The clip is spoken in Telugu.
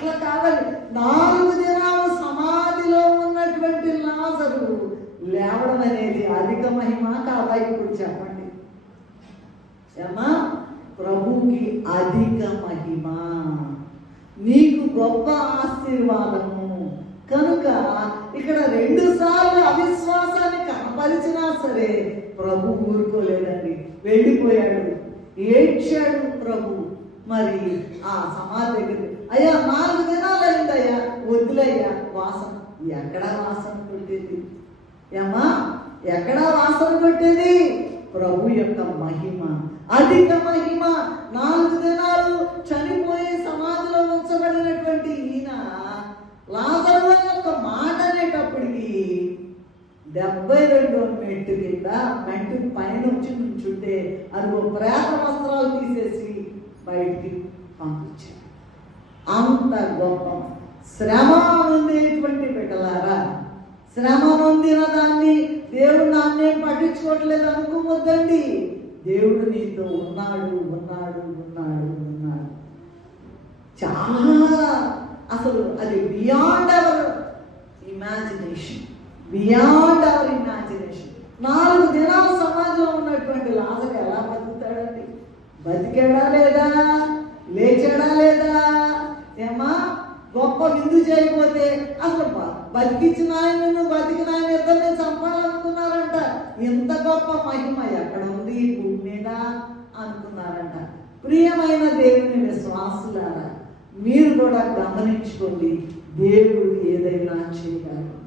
అట్లా కావాలి. 4 దినాలు సమాధిలో ఉన్నటువంటి లాజరు లేవడం అనేది అధిక మహిమ కాదా? ఇప్పుడు చెప్పండి. ఏమా? ప్రభుకి అధిక మహిమ, నీకు గొప్ప ఆశీర్వాదము. కనుక ఇక్కడ 2 సార్లు అవిశ్వాసాన్ని కనపరిచినా సరే ప్రభు ఊరుకోలేదండి, వెళ్ళిపోయాడు, ఏడ్చాడు ప్రభు. మరి ఆ సమాధి దగ్గర, అయ్యా 4 దినాలు అయిందయ్యా, వద్దులయ్యా, వాసన ఎక్కడా వాసన కొట్టేది? ఏమా? ఎక్కడా వాసన కొట్టేది? ప్రభు యొక్క మహిమ, అధిక మహిమ. 4 దినాలు చనిపోయి సమాధిలో ఉంచబడినటువంటి ఈయన లాజరు యొక్క మాట అనేటప్పటికి 72వ మెట్టు కింద, మెట్టు పైన వచ్చి నుంచుంటే అది ప్రేత వస్త్రాలు తీసేసి బయటికి పంపించారు. అంత గొప్ప శ్రమ నొందేటువంటి బిడ్డలారా, శ్రమ నొందిన దాన్ని దేవుడు నాన్నేం పట్టించుకోవట్లేదు అనుకోవద్దండి. దేవుడు నీతో ఉన్నాడు, ఉన్నాడు, ఉన్నాడు, ఉన్నాడు. చాలా అసలు అది beyond our imagination, beyond our imagination. 4 దినాలు సమాజంలో ఉన్నటువంటి లాజరు ఎలా బతుకుతాడండి? బతికాడా లేదా? లేచాడా లేదా? ఏమా? గొప్ప విందు చేయకపోతే అసలు బతికించిన ఆయనను బతికిన ఆయన ఇద్దరిని చంపాలనుకున్నారంట. ఇంత గొప్ప మహిమ ఎక్కడ ఉంది ఈ భూమి మీద అనుకున్నారంట. ప్రియమైన దేవుని విశ్వాసులారా, మీరు కూడా గమనించుకోండి, దేవుడు ఏదైనా చేయగలరు.